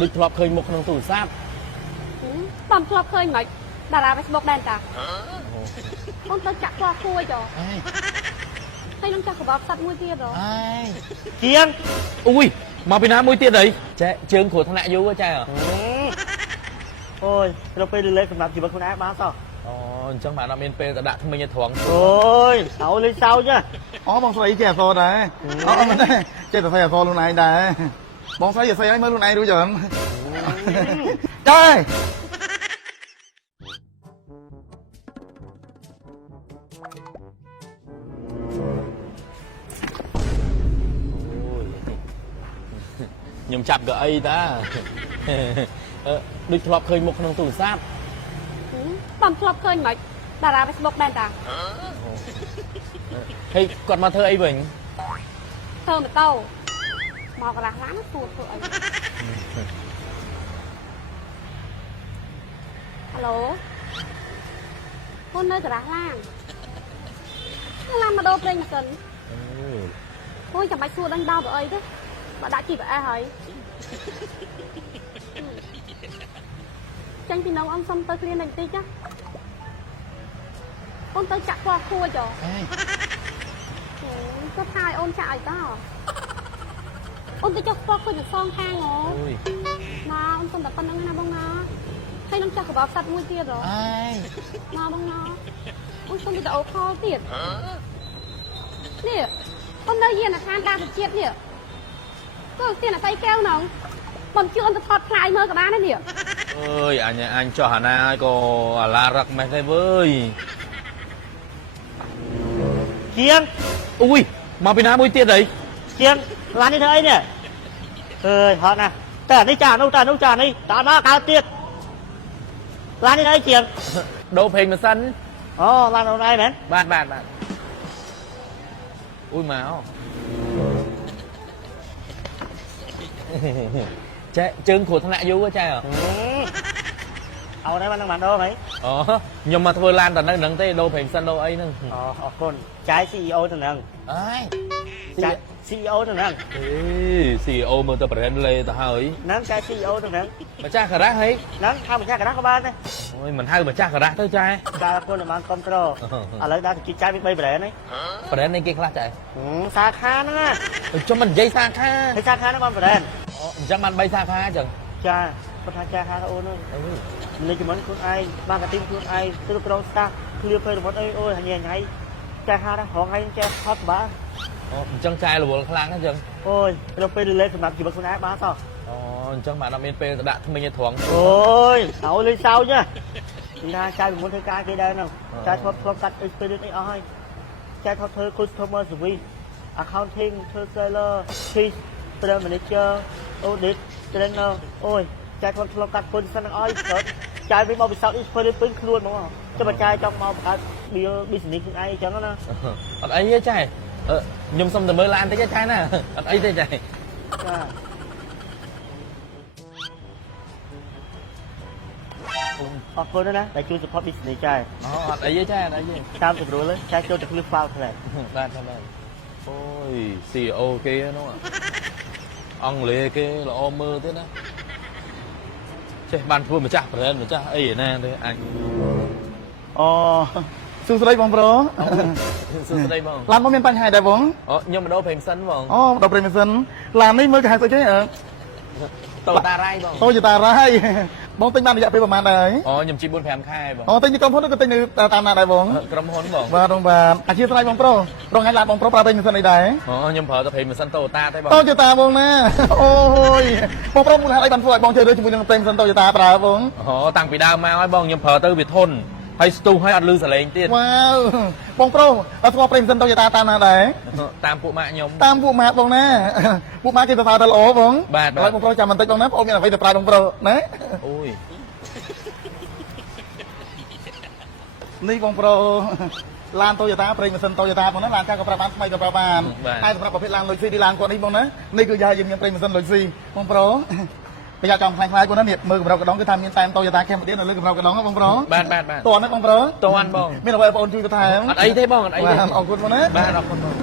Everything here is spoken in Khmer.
ដូចធ្លាប់ឃើញមុខក្នុងទូរស័ព្ទបំធ្លាប់ឃើញមិនតារា Facebook ដែរតាបងទៅចាក់គាត់គួយចុះហើយនឹងចាក់កបបសัตว์មួយទៀតហ៎ជាងអុយមកពីណាមួយទៀតអីចែជើងគ្រោះថ្នាក់យូរចែអូយទៅពេលលេងសម្រាប់ជីវិតខ្លួនឯងបានសោះអូអញ្ចឹងបានអត់មានពេលទៅដាក់ថ្មិញឲ្យត្រង់អូយเอาលេងសើចអូបងស្រីចេះអសដែរអូមិនទេចេះតែស្អីអសខ្លួនឯងដែរបងស្រីស្អីឲ្យមើលខ្លួនឯងរួចចឹងចាខ្ញុំចាប់កៅអីតាដូចធ្លាប់ឃើញមុខក្នុងទូរស័ព្ទបំធ្លាប់ឃើញមិនតារា Facebook ដែរតាហើយគាត់មកធ្វើអីវិញធ្វើម៉ូតូមកកន្លះឡានធ្វើអីហៅឡូបងនៅកន្លះឡានមកដូរប្រេងម៉ាស៊ីនអូយចាំបាច់សួរដឹងដល់បើអីទេបើដាក់ GPS ហើយចាញ់ពីនងអង្គសុំទៅគ្រាបន្តិចណាអូនទៅចាក់គាត់គួចហ៎ទៅថាឲ្យអូនចាក់ឲ្យតអូនទៅចុះគាត់គួចសងខាងហ៎ណាអូនសុំតែប៉ុណ្្នឹងណាបងណាហើយនឹងចាក់កបបសัตว์មួយទៀតហ៎ណាបងណាអូនសុំវីដេអូខលទៀតនេះអូននៅយានដ្ឋានដារជាតិនេះទៅទៀនអស័យកែវណងបំជឿនទៅថតខ្លាយមើលក៏បានដែរនេះអើយអញចោះអាណាឲ្យក៏អាឡារឹកម៉េះទេវើយជាងអុយមកពីណាមួយទៀតអីជាងឡាននេះធ្វើអីនេះអើយហត់ណាតែអានេះចានោះចានេះតាមមកកើតទៀតឡាននេះធ្វើអីជាងដូរប្រេងម៉ាស៊ីនអូឡានអូនឯងមែនបាទអុយមកចែជើងគ្រោះថ្នាក់យូរចែเอาได้มันต้องมาโดไหมអូខ្ញុំមកធ្វើឡានតែនៅហ្នឹងទេដូរប្រេងសិនដូរអីហ្នឹងអូអរគុណចាយ CEO ទៅហ្នឹងអើយចាយ CEO ទៅហ្នឹងអេ CEO មើលទៅប្រេនលេទៅហើយហ្នឹងចាយ CEO ទៅហ្នឹងម្ចាស់ការ៉ាស់ហីហ្នឹងហៅម្ចាស់ការ៉ាស់ក៏បានដែរអូយមិនហៅម្ចាស់ការ៉ាស់ទៅចែចាយអរគុណដែលបានគ្រប់គ្រងឥឡូវដល់គេចាយវា3ប្រេនហ្នឹងប្រេននេះគេខ្លះចែសាខាហ្នឹងណាចុះមិននិយាយសាខាហើយសាខាហ្នឹងបានប្រេនអូអញ្ចឹងបាន3សាខាអញ្ចឹងចាគាត់ថាចាខាអូនហ្នឹងលេខជំនាន់ខ្លួនឯងបានកាទីខ្លួនឯងគ្រប់គ្រងស្តាប់ឃ្លៀពេលរបស់អីអូយញ៉ៃញ៉ៃចាខាហ្នឹងរងឯងចាហត់បាអូអញ្ចឹងចាយរវល់ខ្លាំងអញ្ចឹងអូយទៅពេលលេងសម្រាប់ជីវិតខ្លួនឯងបានតោះអូអញ្ចឹងបានអត់មានពេលទៅដាក់ថ្មិញឲ្យត្រង់អូយឲ្យលេងសើចណាថាចាយមុនធ្វើការគេដែរហ្នឹងចាយធ្លាប់កាត់ experience អីអស់ហើយចាយធ្លាប់ធ្វើ customer service accounting ធ្វើ seller chief trainer manager audit trainer អូយចាយធ្លាប់កាត់ position ហ្នឹងឲ្យចាយវិញមកពិសោធន៍ experience ពេញខ្លួនហ្មងចុះបើចាយចង់មកបង្កើត business ខ្លួនឯងអញ្ចឹងណាអត់អីទេចាយខ្ញុំសុំតែមើលឡានតិចចាយណាអត់អីទេចាយចាអរគុណណាដែលជួយ support business ចាយអូអត់អីទេចាយអត់អីទេតាមស្រួលចាយចូលតែឃ្លឹប file ខ្លះបាទអូយ CEO គេហ្នឹងអង់គ្លេសគេល្អមើលទៀតណាចេះបានធ្វើម្ចាស់ brand ម្ចាស់អីណាទេអញអូសួស្តីបងប្រុសសួស្តីបងឡានបងមានបញ្ហាដែរបងអូខ្ញុំមកដូរប្រេងសិនបងអូដូរប្រេងសិនឡាននេះមើលគេហៅស្អីគេតូតារ៉ៃបងតូតារ៉ៃបងទិញបានរយៈពេលប្រហែលដែរអូខ្ញុំជិះ 4-5 ខែបងអូទិញពីក្រុមហ៊ុនឬក៏ទិញនៅតាមណាដែរបងក្រុមហ៊ុនបងបាទអធិស្ឋានបងប្រុសរងថ្ងៃឡានបងប្រុសប្រើប្រេងម៉ាស៊ីនអីដែរអូខ្ញុំប្រើតែប្រេងម៉ាស៊ីនតូតាទេបងតូតាបងណាអូយបងប្រុសមូលហេតុអីបានធ្វើឲ្យបងជ្រើសរើសជាមួយនឹងប្រេងម៉ាស៊ីនតូតាប្រើបងអូតាំងពីដើមមកហើយបងខ្ញុំប្រើទៅវាធន់ហើយស្ទុះហើយអត់លឺសលេងទៀតវ៉ាវបងប្រុសអត់ស្គាល់ប្រេងម៉ាស៊ីនតូតាតាមណាដែរតាមពួកម៉ាក់ខ្ញុំតាមពួកម៉ាក់បងណាពួកម៉ាក់គេទៅប្រើតែល្អបងបាទហើយបងប្រុសចាំបន្តិចបងណាបងមានអ្វីទៅប្រើបងប្រុសណាអូយនេះបងប្រុសឡានតូតាប្រេងម៉ាស៊ីនតូតាបងណាឡានកាក៏ប្រើបានថ្មីក៏ប្រើបានហើយសម្រាប់ប្រភេទឡានលុយស៊ីទីឡានគាត់នេះបងណានេះគឺយើងមានប្រេងម៉ាស៊ីនលុយស៊ីបងប្រុសប្រយ័ត្នចំខ្លាំងៗគាត់ណានេះមើលកម្រិតកដងគឺថាមានតែមតូតាខេមឌីនៅលើកម្រិតកដងបងប្រុសបាទតើណាបងប្រុសតើបងមានអ្វីបងជួយទៅថែមអត់អីទេបងអត់អីទេអរគុណបងណាបាទអរគុណបង